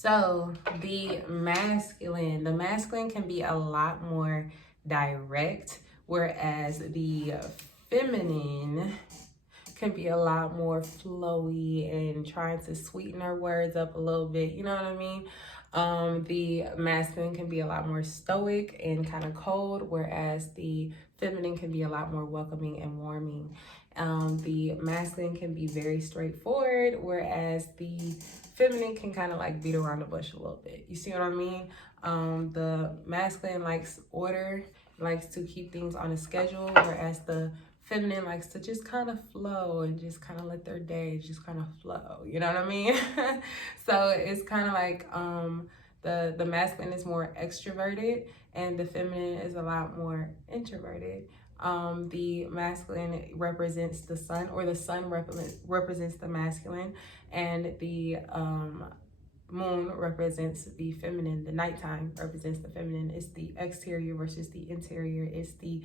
So the masculine can be a lot more direct, whereas the feminine can be a lot more flowy and trying to sweeten her words up a little bit. You know what I mean? The masculine can be a lot more stoic and kind of cold, whereas the feminine can be a lot more welcoming and warming. The masculine can be very straightforward, whereas the feminine can kind of like beat around the bush a little bit. You see what I mean? The masculine likes order, likes to keep things on a schedule, whereas the feminine likes to just kind of flow and just kind of let their day just kind of flow. You know what I mean? So it's kind of like the masculine is more extroverted and the feminine is a lot more introverted. The masculine represents the sun, or the sun represents the masculine, and the moon represents the feminine. The nighttime represents the feminine. It's the exterior versus the interior. It's the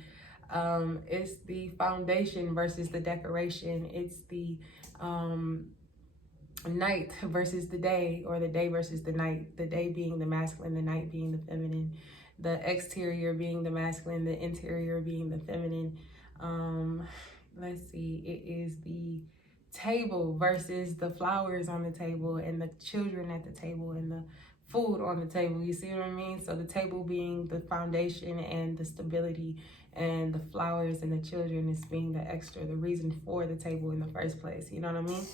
foundation versus the decoration. It's the night versus the day, or the day versus the night. The day being the masculine, the night being the feminine. The exterior being the masculine, the interior being the feminine. Let's see, it is the table versus the flowers on the table, and the children at the table, and the food on the table. You see what I mean? So the table being the foundation and the stability, and the flowers and the children is being the extra, the reason for the table in the first place. You know what I mean?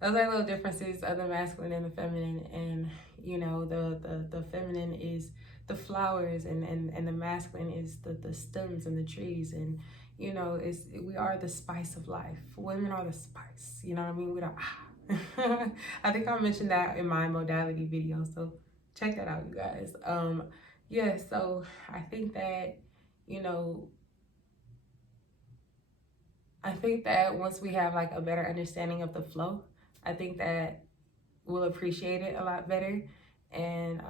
Those are little differences of the masculine and the feminine. And you know, the feminine is the flowers, and the masculine is the stems and the trees. And you know, we are the spice of life. Women are the spice. You know what I mean? We don't I think I mentioned that in my modality video, so check that out, you guys. Yeah, so I think that, you know, I think that once we have like a better understanding of the flow, I think that we'll appreciate it a lot better, and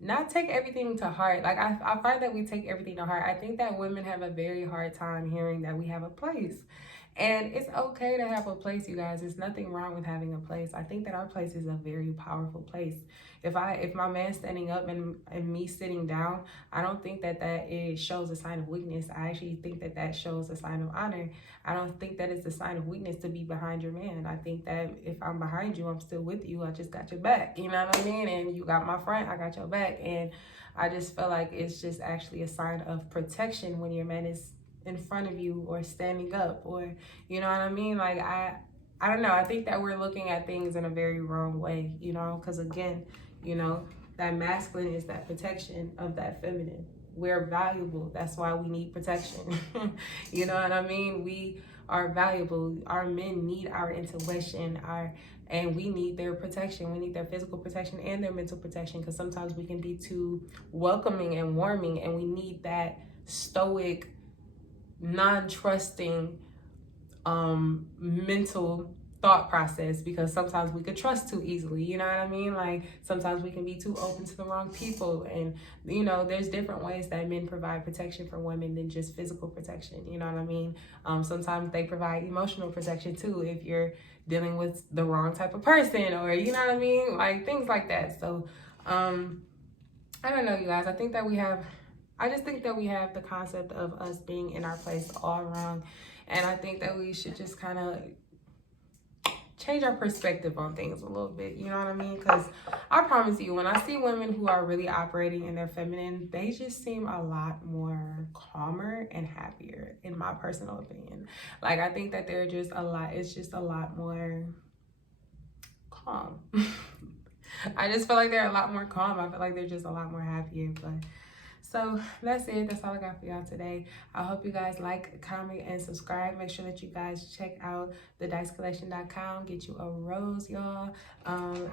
not take everything to heart. Like I find that we take everything to heart. I think that women have a very hard time hearing that we have a place. And it's okay to have a place, you guys. There's nothing wrong with having a place. I think that our place is a very powerful place. If my man standing up and me sitting down, I don't think that it shows a sign of weakness. I actually think that that shows a sign of honor. I don't think that it's a sign of weakness to be behind your man. I think that if I'm behind you, I'm still with you. I just got your back. You know what I mean? And you got my front, I got your back. And I just feel like it's just actually a sign of protection when your man is in front of you or standing up, or you know what I mean? Like I don't know. I think that we're looking at things in a very wrong way, you know, because again, you know, that masculine is that protection of that feminine. We're valuable. That's why we need protection. You know what I mean? We are valuable. Our men need our intuition, and we need their protection. We need their physical protection and their mental protection, because sometimes we can be too welcoming and warming, and we need that stoic, non-trusting mental thought process, because sometimes we could trust too easily. You know what I mean? Like sometimes we can be too open to the wrong people, and you know, there's different ways that men provide protection for women than just physical protection. You know what I mean? Sometimes they provide emotional protection too, if you're dealing with the wrong type of person, or you know what I mean, like things like that. So I don't know, you guys. I just think that we have the concept of us being in our place all wrong. And I think that we should just kind of change our perspective on things a little bit. You know what I mean? Because I promise you, when I see women who are really operating in their feminine, they just seem a lot more calmer and happier, in my personal opinion. Like, I think that it's just a lot more calm. I just feel like they're a lot more calm. I feel like they're just a lot more happier. But so that's it. That's all I got for y'all today. I hope you guys like, comment, and subscribe. Make sure that you guys check out thedicecollection.com. Get you a rose, y'all.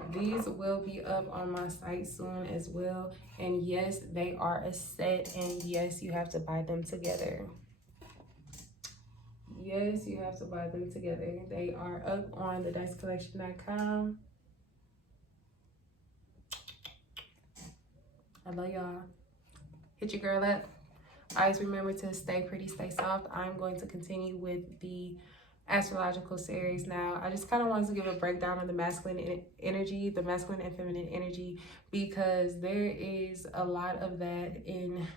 These will be up on my site soon as well. And yes, they are a set. And yes, you have to buy them together. Yes, you have to buy them together. They are up on thedicecollection.com. I love y'all. Hit your girl up. Always remember to stay pretty, stay soft. I'm going to continue with the astrological series now. I just kind of wanted to give a breakdown of the masculine energy, the masculine and feminine energy, because there is a lot of that in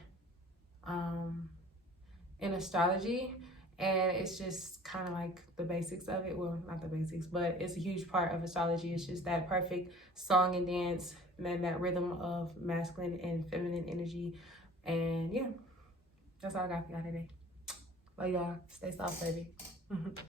astrology, and it's just kind of like the basics of it. Well, not the basics, but it's a huge part of astrology. It's just that perfect song and dance, and that rhythm of masculine and feminine energy. And yeah, that's all I got for y'all today. Love y'all. Stay soft, baby.